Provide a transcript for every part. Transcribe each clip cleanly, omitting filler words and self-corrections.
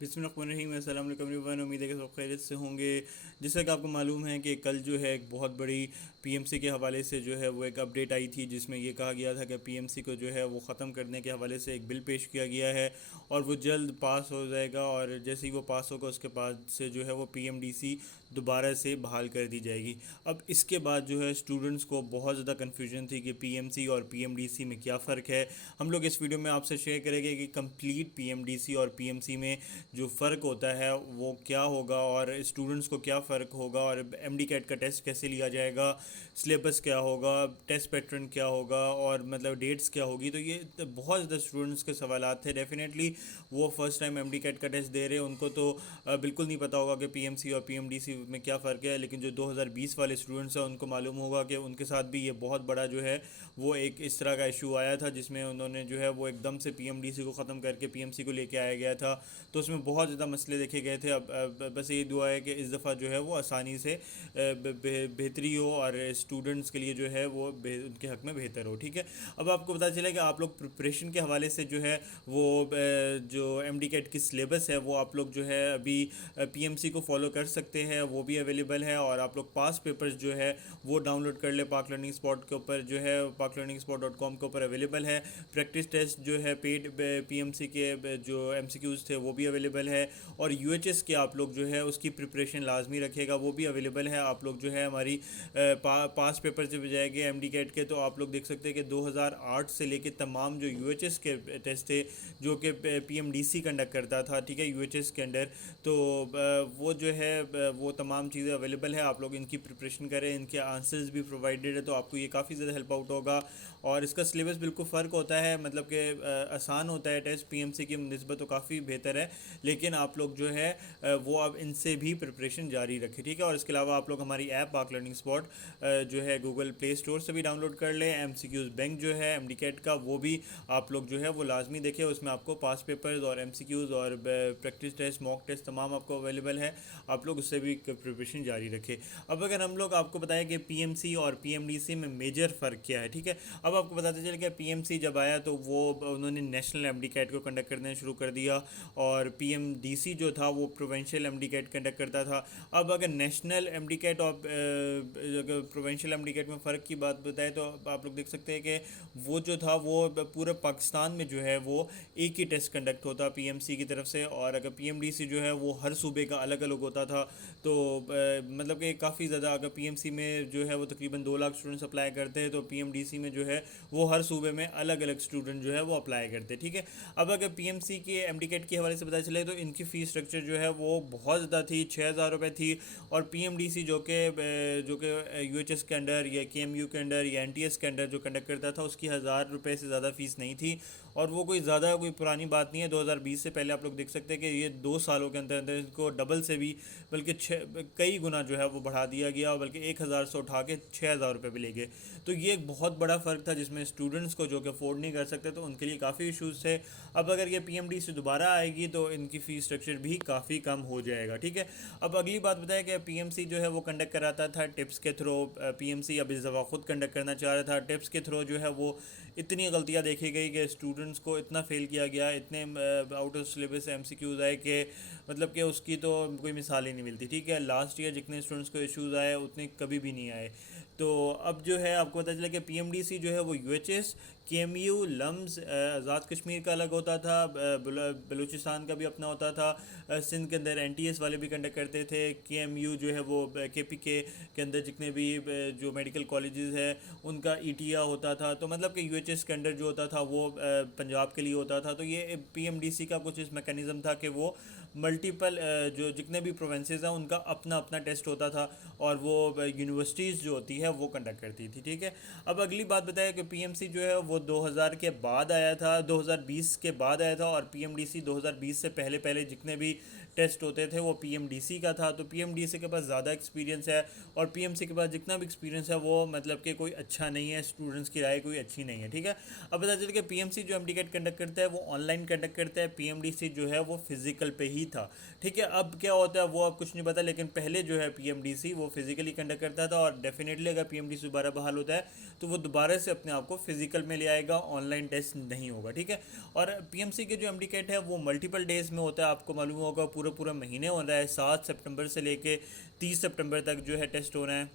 बिस्मिल्लाहिर्रहमानिर्रहीम। अस्सलाम वालेकुम एवरीवन। उम्मीद है कि सब खैरियत से होंगे। जैसा कि आपको मालूम है कि कल जो है एक बहुत बड़ी पीएमसी के हवाले से जो है वो एक अपडेट आई थी, जिसमें ये कहा गया था कि पीएमसी को जो है वो ख़त्म करने के हवाले से एक बिल पेश किया गया है और वो जल्द पास हो जाएगा। और जैसे ही वो पास होगा उसके बाद से जो है वो पीएमडीसी दोबारा से बहाल कर दी जाएगी। अब इसके बाद जो है स्टूडेंट्स को बहुत ज़्यादा कन्फ्यूजन थी कि पीएमसी और पीएमडीसी में क्या फ़र्क है। हम लोग इस वीडियो में आपसे शेयर करेंगे कि कंप्लीट पीएमडीसी और पीएमसी में जो फ़र्क होता है वो क्या होगा और स्टूडेंट्स को क्या फ़र्क होगा, और एमडी कैट का टेस्ट कैसे लिया जाएगा, सिलेबस क्या होगा, टेस्ट पैटर्न क्या होगा, और मतलब डेट्स क्या होगी। तो ये बहुत ज़्यादा स्टूडेंट्स के सवालात थे। डेफिनेटली वो फर्स्ट टाइम एमडी कैट का टेस्ट दे रहे हैं, उनको तो बिल्कुल नहीं पता होगा कि पीएमसी और पीएमडीसी में क्या फ़र्क है। लेकिन जो 2020 वाले स्टूडेंट्स हैं उनको मालूम होगा कि उनके साथ भी ये बहुत बड़ा जो है वो एक इस तरह का इशू आया था, जिसमें उन्होंने जो है वो एकदम से पीएमडीसी को ख़त्म करके पीएमसी को लेके आया गया था। तो उसमें बहुत ज़्यादा मसले देखे गए थे। अब बस ये दुआ है कि इस दफ़ा जो है वो आसानी से बेहतरी हो और स्टूडेंट्स के लिए जो है वो उनके हक़ में बेहतर हो। ठीक है, अब आपको पता चला कि आप लोग प्रिपरेशन के हवाले से जो है वो जो एमडी कैट की सिलेबस है वो आप लोग जो है अभी पीएमसी को फॉलो कर सकते हैं, वो भी अवेलेबल है। और आप लोग पास पेपर्स जो है वो डाउनलोड कर ले, पाक लर्निंग स्पॉट के ऊपर जो है parklearningspot.com के ऊपर अवेलेबल है। प्रैक्टिस टेस्ट जो है पेड पीएमसी के जो एमसीक्यूज़ थे वो भी अवेलेबल है। और यूएचएस के आप लोग जो है उसकी प्रिपरेशन लाजमी रखेगा, वो भी अवेलेबल है। आप लोग जो है हमारी पास पेपर से जाएंगे एमडी कैट के, तो आप लोग देख सकते हैं कि 2008 से लेके तमाम जो यूएचएस के टेस्ट थे जो कि पीएमडीसी कंडक्ट करता था, ठीक है, यूएचएस के अंडर। तो वो जो है वो तमाम चीज़ें अवेलेबल है। आप लोग इनकी प्रिपरेशन करें, इनके आंसर्स भी प्रोवाइडेड है, तो आपको ये काफ़ी ज़्यादा हेल्प आउट होगा। और इसका सिलेबस बिल्कुल फ़र्क होता है, मतलब कि आसान होता है टेस्ट पीएमसी की निस्बत, तो काफ़ी बेहतर है। लेकिन आप लोग जो है वो अब इनसे भी प्रिपरेशन जारी रखें, ठीक है। और इसके अलावा आप लोग हमारी ऐप पाक लर्निंग स्पॉट जो है गूगल प्ले स्टोर से भी डाउनलोड कर लें। एमसीक्यूज़ बैंक जो है एमडी कैट का वो भी आप लोग जो है वो लाजमी देखें, उसमें आपको पास पेपर्स और एमसीक्यूज़ और प्रैक्टिस टेस्ट, मॉक टेस्ट तमाम आपको अवेलेबल है। आप लोग उससे भी प्रिपरेशन जारी रखें। अब अगर हम लोग आपको बताएं कि पीएमसी और पीएमडीसी में मेजर फ़र्क क्या है, ठीक है। अब आपको बताते चले कि पीएमसी जब आया तो वो उन्होंने नेशनल एमडी कैट को कंडक्ट करना शुरू कर दिया, और पीएमडीसी जो था वो प्रोविंशियल एमडी कैट कंडक्ट करता था। अब अगर नेशनल एमडी कैट और प्रोविंशियल एमडी कैट में फ़र्क की बात बताएं तो आप लोग देख सकते हैं कि वो जो था वो पूरे पाकिस्तान में जो है वो एक ही टेस्ट कंडक्ट होता पीएमसी की तरफ से। और अगर पीएमडीसी जो है वो हर सूबे का अलग अलग होता था। तो मतलब कि काफ़ी ज़्यादा, अगर पीएमसी में जो है वो तकरीबन 2 लाख स्टूडेंट्स अप्लाई करते हैं, तो पीएमडीसी में जो है वो हर सूबे में अलग अलग स्टूडेंट जो है वो अप्लाई करते हैं, ठीक है। अब अगर पीएमसी के एमडी कैट के हवाले से पता चले तो इनकी फ़ीस स्ट्रक्चर जो है वो बहुत ज़्यादा थी, 6,000 रुपये थी। और पीएमडीसी जो कि यूएचएस के अंडर या केएमयू के अंडर या एनटीएस के अंडर जो कंडक्ट करता था, उसकी 1,000 रुपये से ज़्यादा फ़ीस नहीं थी। और वो कोई ज़्यादा कोई पुरानी बात नहीं है, 2020 से पहले आप लोग देख सकते हैं कि ये 2 सालों के अंदर अंदर इसको डबल से भी, बल्कि कई गुना जो है वो बढ़ा दिया गया, और बल्कि 1,000 से उठा के 6,000 रुपये भी ले गए। तो ये एक बहुत बड़ा फ़र्क था, जिसमें स्टूडेंट्स को जो कि अफोर्ड नहीं कर सकते तो उनके लिए काफ़ी इशूज़ थे। अब अगर ये पीएमडी से दोबारा आएगी तो इनकी फ़ीस स्ट्रक्चर भी काफ़ी कम हो जाएगा, ठीक है। अब अगली बात बताया कि पीएमसी जो है वो कंडक्ट कराता था टिप्स के थ्रू। पीएमसी अब इस दफ़ा खुद कंडक्ट करना चाह रहा था टिप्स के थ्रू। जो है वो इतनी गलतियां देखी गई कि स्टूडेंट्स को इतना फेल किया गया, इतने आउट ऑफ सिलेबस एमसीक्यूज़ आए कि मतलब कि उसकी तो कोई मिसाल ही नहीं मिलती, ठीक है। लास्ट ईयर जितने स्टूडेंट्स को इश्यूज़ आए उतने कभी भी नहीं आए। तो अब जो है आपको पता चला कि पीएमडीसी जो है वो UHS, KMU, lumps, Azad Kashmir का अलग होता था, बलूचिस्तान का भी अपना होता था, सिंध के अंदर एनटीएस वाले भी कंडक्ट करते थे। केएमयू जो है वो केपीके के अंदर जितने भी जो मेडिकल कॉलेजेस है उनका ईटीआ होता था। तो मतलब कि यूएचएस के अंडर जो होता था वो पंजाब के लिए होता था। तो ये पीएमडीसी का कुछ इस मैकेनिज़्म था कि वो मल्टीपल जो जितने भी प्रोविंसेस हैं उनका अपना अपना टेस्ट होता था, और वो यूनिवर्सिटीज़ जो होती है वो कंडक्ट करती थी, ठीक है। अब अगली बात बताया कि पीएमसी जो है वो 2000 के बाद आया था, 2020 के बाद आया था, और पीएमडीसी 2020 से पहले पहले जितने भी टेस्ट होते थे वो पीएमडीसी का था, तो पीएमडीसी के पास ज़्यादा एक्सपीरियंस है और पीएमसी के पास जितना भी एक्सपीरियंस है वो मतलब कि कोई अच्छा नहीं है, स्टूडेंट्स की राय कोई अच्छी नहीं है, ठीक है। अब पता चल कि पीएमसी जो एमडीकेट कंडक्ट करता है वो ऑनलाइन कंडक्ट करता है, पीएमडीसी जो है वो फिजिकल पे ही था, ठीक है। अब क्या होता है वो अब कुछ नहीं पता, लेकिन पहले जो है पीएमडीसी वो फिजिकली कंडक्ट करता था और डेफिनेटली अगर पीएमडीसी दोबारा बहाल होता है तो वो दोबारा से अपने आप को फिजिकल में ले आएगा, ऑनलाइन टेस्ट नहीं होगा, ठीक है। और पीएमसी के जो एमडीकेट है वो मल्टीपल डेज में होता है, आपको मालूम होगा पूरे पूरे महीने हो रहा है, 7 सितंबर से लेके 30 सितंबर तक जो है टेस्ट हो रहे हैं।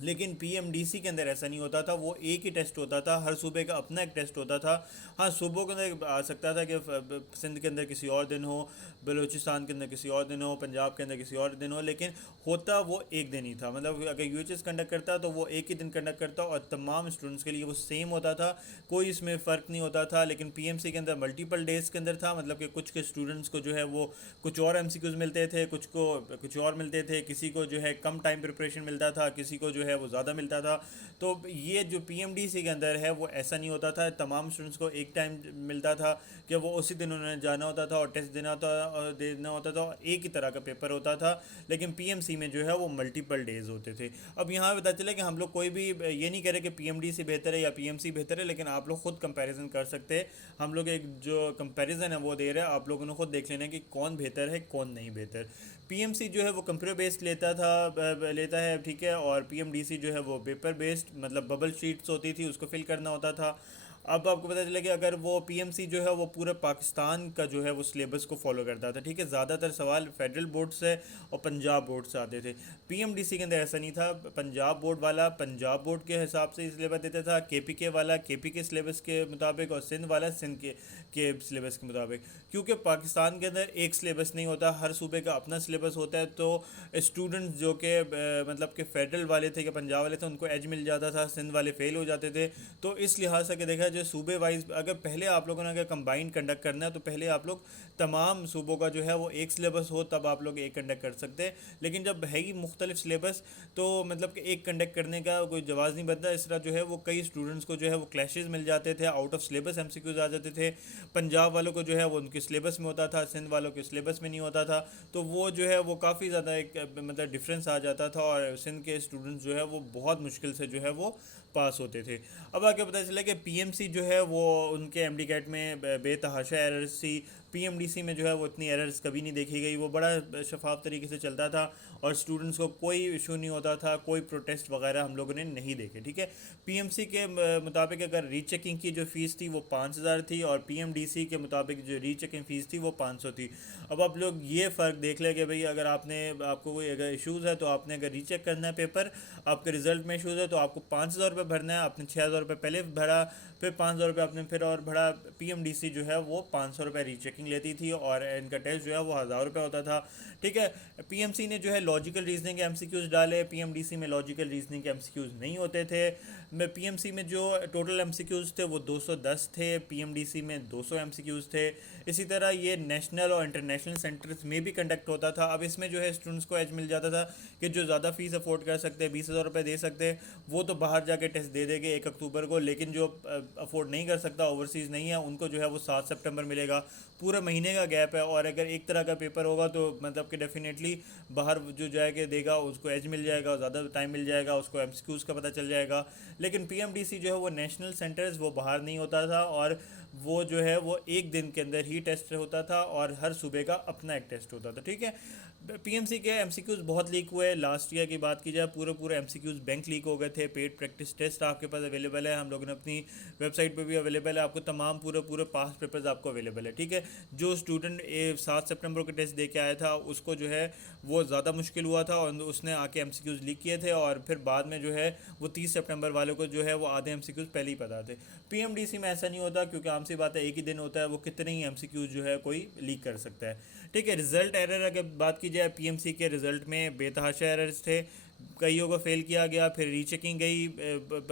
लेकिन पीएमडीसी के अंदर ऐसा नहीं होता था, वो एक ही टेस्ट होता था, हर सूबे का अपना एक टेस्ट होता था। हाँ, सूबों के अंदर आ सकता था कि सिंध के अंदर किसी और दिन हो, बलूचिस्तान के अंदर किसी और दिन हो, पंजाब के अंदर किसी और दिन हो, लेकिन होता वो एक दिन ही था। मतलब अगर यूएचएस कंडक्ट करता तो वो एक ही दिन कंडक्ट करता और तमाम स्टूडेंट्स के लिए वो सेम होता था, कोई इसमें फ़र्क नहीं होता था। लेकिन पीएमसी के अंदर मल्टीपल डेज के अंदर था, मतलब कि कुछ के स्टूडेंट्स को जो है वो कुछ और एमसीक्यूज मिलते थे, कुछ को कुछ और मिलते थे, किसी को जो है कम टाइम प्रिपरेशन मिलता था, किसी को जो है वो ज़्यादा मिलता था। तो ये जो पीएमडीसी के अंदर है वो ऐसा नहीं होता था, तमाम स्टूडेंट्स को एक टाइम मिलता था कि वो उसी दिन उन्होंने जाना होता था और टेस्ट देना होता था और एक ही तरह का पेपर होता था। लेकिन पीएमसी में जो है वो मल्टीपल डेज होते थे। अब यहाँ पता चला कि हम लोग कोई भी ये नहीं कह रहे कि पीएमडीसी बेहतर है या पीएमसी बेहतर है, लेकिन आप लोग खुद कंपैरिजन कर सकते हैं। हम लोग एक जो कंपैरिजन है वो दे रहे हैं, आप लोगों ने खुद देख लेना कि कौन बेहतर है कौन नहीं बेहतर। पीएमसी जो है वो कंप्यूटर बेस्ड लेता है, ठीक है, और पीएमडीसी जो है वो पेपर बेस्ड, मतलब बबल शीट्स होती थी उसको फिल करना होता था। अब आपको पता चला कि अगर वो पीएमसी जो है वो पूरे पाकिस्तान का जो है वो सिलेबस को फॉलो करता था, ठीक है, ज़्यादातर सवाल फेडरल बोर्ड से और पंजाब बोर्ड से आते थे। पीएमडीसी के अंदर ऐसा नहीं था, पंजाब बोर्ड वाला पंजाब बोर्ड के हिसाब से सिलेबस देता था, केपीके वाला केपी के सिलेबस के मुताबिक और सिंध वाला सिंध के सिलेबस के मुताबिक। क्योंकि पाकिस्तान के अंदर एक सिलेबस नहीं होता, हर सूबे का अपना सिलेबस होता है, तो स्टूडेंट्स जो कि मतलब कि फेडरल वाले थे या पंजाब वाले थे उनको एज मिल जाता था, सिंध वाले फेल हो जाते थे। तो इस लिहाज से देखा जो सूबे वाइज अगर पहले आप लोगों ने अगर कंबाइंड कंडक्ट करना है तो पहले आप लोग तमाम सूबों का जो है वो एक सिलेबस हो तब आप लोग एक कंडक्ट कर सकते हैं। लेकिन जब है ही मुख्तलिफ सिलेबस तो मतलब कि एक कंडक्ट करने का कोई जवाज़ नहीं बनता। इस तरह जो है वो कई स्टूडेंट्स को जो है वो क्लैशेस मिल जाते थे, आउट ऑफ सिलेबस एमसीक्यूज आ जाते थे। पंजाब वालों को जो है वो उनके सिलेबस में होता था, सिंध वालों के सिलेबस में नहीं होता था। तो वो जो है वो काफ़ी ज़्यादा एक मतलब डिफरेंस आ जाता था और सिंध के स्टूडेंट्स जो है वो बहुत मुश्किल से जो है वो पास होते थे। अब आगे पता चला कि पीएमसी जो है वो उनके एमडी कैट में बेतहाशा एरर्स थी, पीएमडीसी में जो है वो इतनी एरर्स कभी नहीं देखी गई, वो बड़ा शफाफ तरीके से चलता था और स्टूडेंट्स को कोई इशू नहीं होता था, कोई प्रोटेस्ट वगैरह हम लोगों ने नहीं देखे, ठीक है। पीएमसी के मुताबिक अगर रीचेकिंग की जो फ़ीस थी वो 5,000 थी और पीएमडीसी के मुताबिक जो रीचेकिंग फ़ीस थी वो 500 थी। अब आप लोग ये फ़र्क देख लें कि भाई अगर आपको कोई अगर इशूज़ है तो आपने अगर रीचेक करना है पेपर, आपके रिजल्ट में इशूज़ है तो आपको 5,000 रुपये भरना है, आपने 6,000 रुपये पहले भरा, फिर 5,000 रुपये आपने फिर और भरा। पीएमडीसी जो है वो 500 रुपये रीचेकिंग लेती थी और इनका टेस्ट जो है वो 1,000 रुपये होता था, ठीक है। पीएमसी ने जो है लॉजिकल रीजनिंग के एमसीक्यूज डाले, पीएमडीसी में लॉजिकल रीजनिंग के एमसीक्यूज नहीं होते थे। पीएमसी में जो टोटल एमसीक्यूज थे वो 210 थे, पीएमडीसी में 200 एमसीक्यूज थे। इसी तरह ये नेशनल और इंटरनेशनल सेंटर्स में भी कंडक्ट होता था। अब इसमें जो है स्टूडेंट्स को एज मिल जाता था कि जो ज़्यादा फ़ीस अफोर्ड कर सकते हैं, 20,000 रुपये दे सकते हैं, वो तो बाहर जाके टेस्ट दे देंगे 1 अक्टूबर को। लेकिन जो अफोर्ड नहीं कर सकता, ओवरसीज़ नहीं है, उनको जो है वो 7 सितंबर मिलेगा। पूरा महीने का गैप है और अगर एक तरह का पेपर होगा तो मतलब कि डेफिनेटली बाहर जो जाके देगा उसको एज मिल जाएगा, ज़्यादा टाइम मिल जाएगा, उसको एमसीक्यूज़ का पता चल जाएगा। लेकिन पीएमडीसी जो है वो नेशनल सेंटर्स वो बाहर नहीं होता था और वो जो है वो एक दिन के अंदर ही टेस्ट होता था और हर सूबे का अपना एक टेस्ट होता था, ठीक है। पीएमसी के एमसीक्यूज़ बहुत लीक हुए। लास्ट ईयर की बात की जाए पूरे एमसीक्यूज़ बैंक लीक हो गए थे। पेड प्रैक्टिस टेस्ट आपके पास अवेलेबल है, हम लोगों ने अपनी वेबसाइट पे भी अवेलेबल है, आपको तमाम पूरे पास पेपर्स आपको अवेलेबल है, ठीक है। जो स्टूडेंट 7 सितंबर को टेस्ट दे के आया था उसको जो है वो ज़्यादा मुश्किल हुआ था और उसने आके एमसीक्यूज़ लीक किए थे और फिर बाद में जो है वो 30 सितंबर वालों को जो है वो आधे एमसीक्यूज़ पहले ही पता थे। पीएमडीसी में ऐसा नहीं होता क्योंकि आम सी बात है एक ही दिन होता है, वो कितने ही एमसीक्यूज़ जो है कोई लीक कर सकता है, ठीक है। रिजल्ट एरर अगर बात की जाए, पीएमसी के रिजल्ट में बेतहाशा एरर्स थे। कईयों को फेल किया गया, फिर रीचेकिंग गई,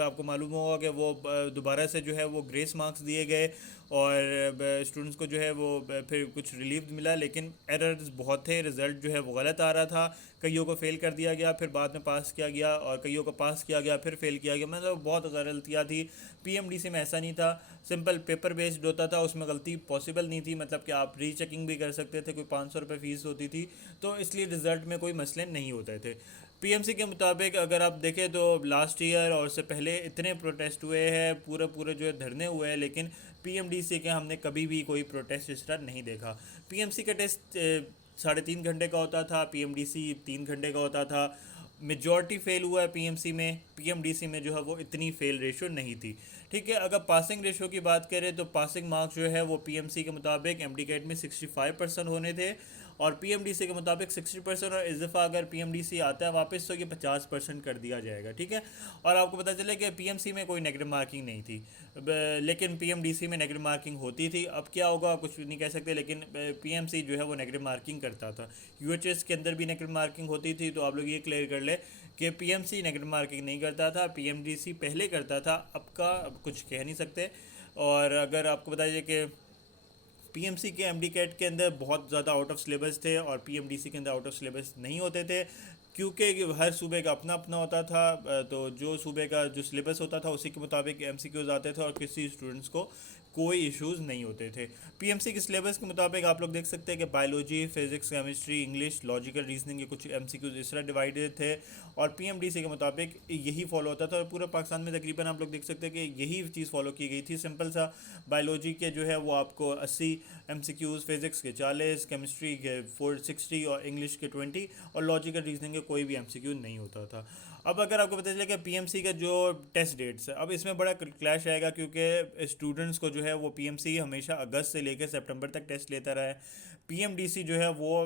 आपको मालूम होगा कि वो दोबारा से जो है वो ग्रेस मार्क्स दिए गए, और स्टूडेंट्स को जो है वो फिर कुछ रिलीफ मिला, लेकिन एरर्स बहुत थे, रिज़ल्ट जो है वो गलत आ रहा था। कईयों को फेल कर दिया गया, फिर बाद में पास किया गया, और कईयों को पास किया गया फिर फेल किया गया, मतलब बहुत गलतियाँ थी। पीएमडीसी में ऐसा नहीं था, सिंपल पेपर बेस्ड होता था, उसमें गलती पॉसिबल नहीं थी, मतलब कि आप रीचेकिंग भी कर सकते थे, कोई 500 रुपये फ़ीस होती थी, तो इसलिए रिज़ल्ट में कोई मसले नहीं होते थे। पीएमसी के मुताबिक अगर आप देखें तो लास्ट ईयर और उससे पहले इतने प्रोटेस्ट हुए हैं, पूरे पूरे जो है धरने हुए हैं, लेकिन पीएमडीसी के हमने कभी भी कोई प्रोटेस्ट इस तरह नहीं देखा। पीएमसी का टेस्ट 3.5 घंटे का होता था, पीएमडीसी 3 घंटे का होता था। मेजॉरिटी फेल हुआ है पीएमसी में, पीएमडीसी में जो है वो इतनी फेल रेशो नहीं थी। ठीक है, अगर पासिंग रेशो की बात करें तो पासिंग मार्क्स जो है वो पीएमसी के मुताबिक एमडीकेट में 65% होने थे, और पीएमडीसी के मुताबिक 60%, और इस दफ़ा अगर पीएमडीसी आता है वापस तो ये 50% कर दिया जाएगा। ठीक है, और आपको पता चले कि पीएमसी में कोई नेगेटिव मार्किंग नहीं थी, लेकिन पीएमडीसी में नेगेटिव मार्किंग होती थी। अब क्या होगा कुछ नहीं कह सकते, लेकिन पीएमसी जो है वो नेगेटिव मार्किंग करता था। यूएचएस के अंदर भी नेगेटिव मार्किंग होती थी, तो आप लोग ये क्लियर कर ले कि पीएमसी नेगेटिव मार्किंग नहीं करता था, पीएमडीसी पहले करता था, अब कुछ कह नहीं सकते। और अगर आपको बताइए कि पीएमसी के एमडी कैट के अंदर बहुत ज़्यादा आउट ऑफ सिलेबस थे, और पीएमडीसी के अंदर आउट ऑफ सिलेबस नहीं होते थे, क्योंकि हर सूबे का अपना अपना होता था। तो जो सूबे का जो सिलेबस होता था उसी के मुताबिक एमसीक्यूज आते थे, और किसी स्टूडेंट्स को कोई इश्यूज नहीं होते थे। पीएमसी के सिलेबस के मुताबिक आप लोग देख सकते हैं कि biology, physics, chemistry, English, logical reasoning के कुछ एमसीक्यूज इस तरह डिवाइडेड थे, और पीएमडीसी के मुताबिक यही फॉलो होता था। और पूरे पाकिस्तान में तकरीबन आप लोग देख सकते हैं कि यही चीज़ फॉलो की गई थी। सिंपल सा बायोलॉजी के जो है वो आपको 80 एमसीक्यूज, फिजिक्स के 40, केमिस्ट्री के 460, और इंग्लिश के 20, और लॉजिकल रीजनिंग के कोई भी एमसीक्यू नहीं होता था। अब अगर आपको पता चले कि पीएमसी का जो टेस्ट डेट्स है, अब इसमें बड़ा क्लैश आएगा, क्योंकि स्टूडेंट्स को जो है वो पीएमसी हमेशा अगस्त से लेकर सितंबर तक टेस्ट लेता रहा है। पीएमडीसी जो है वो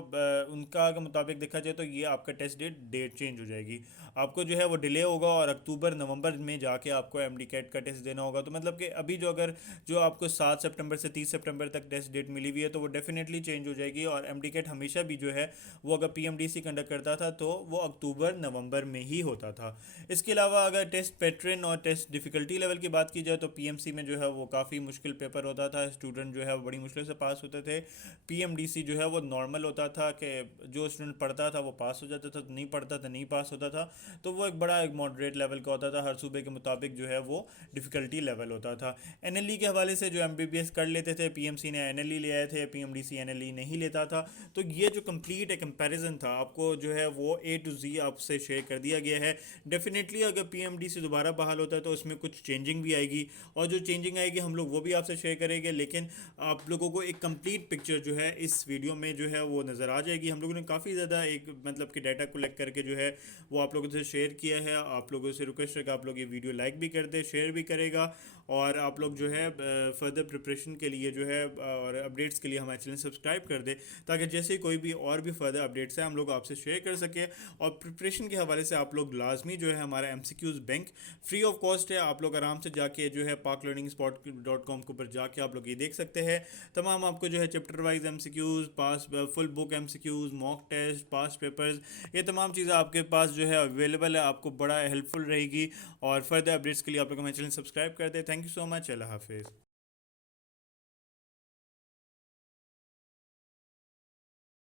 उनका के मुताबिक देखा जाए तो ये आपका टेस्ट डेट चेंज हो जाएगी, आपको जो है वो डिले होगा, और अक्टूबर नवंबर में जाके आपको एमडी कैट का टेस्ट देना होगा। तो मतलब कि अभी जो अगर जो आपको 7 सितंबर से 30 सितंबर तक टेस्ट डेट मिली हुई है, तो वो डेफिनेटली चेंज हो जाएगी। और एमडी कैट हमेशा भी जो है वो अगर पीएमडीसी कंडक्ट करता था तो वो अक्टूबर नवंबर में ही होता था। इसके अलावा अगर टेस्ट पैटर्न और टेस्ट डिफ़िकल्टी लेवल की बात की जाए तो पीएमसी में जो है वो काफ़ी मुश्किल पेपर होता था, स्टूडेंट जो है वो बड़ी मुश्किल से पास होते थे। पीएमडीसी जो है वो नॉर्मल होता था कि जो स्टूडेंट पढ़ता था वो पास हो जाता था, तो नहीं पढ़ता था नहीं पास होता था। तो वो एक मॉडरेट लेवल का होता था, हर सूबे के मुताबिक जो है वो डिफ़िकल्टी लेवल होता था। एनएलई के हवाले से जो एमबीबीएस कर लेते थे, पीएमसी ने एनएलई ले आए थे, पीएमडीसी एनएलई नहीं लेता था। तो ये जो कंप्लीट एक कंपैरिजन था आपको जो है वो ए टू जी आपसे शेयर कर दिया गया है। डेफिनेटली अगर पीएमडीसी दोबारा बहाल होता है तो उसमें कुछ चेंजिंग भी आएगी, और जो चेंजिंग आएगी हम लोग वो भी आपसे शेयर करेंगे, लेकिन आप लोगों को एक कंप्लीट पिक्चर जो है इस वीडियो में जो है वो नज़र आ जाएगी। हम लोगों ने काफ़ी ज़्यादा एक मतलब कि डाटा कलेक्ट करके जो है वो आप लोगों से शेयर किया है। आप लोगों से रिक्वेस्ट है कि आप लोग ये वीडियो लाइक भी कर दे, शेयर भी करेगा, और आप लोग जो है फर्दर प्रिपरेशन के लिए जो है और अपडेट्स के लिए हमारे चैनल सब्सक्राइब कर दे, ताकि जैसे कोई भी और भी फर्दर अपडेट्स हैं हम लोग आपसे शेयर कर सके। और प्रिपरेशन के हवाले से आप लोग लाजमी जो है हमारा MCQs bank free of cost है, आप लोग आराम से जाके जो है parklearningspot.com के ऊपर जाके आप लोग ये देख सकते हैं। तमाम आपको जो है chapter wise MCQs, past full book MCQs, mock test, past papers, ये तमाम चीज़ें आपके पास जो है अवेलेबल है, आपको बड़ा हेल्पफुल रहेगी। और फर्दर अपडेट्स के लिए आप लोग हमारे चैनल सब्सक्राइब कर दे। थैंक यू सो मच, अल्लाह हाफिज़।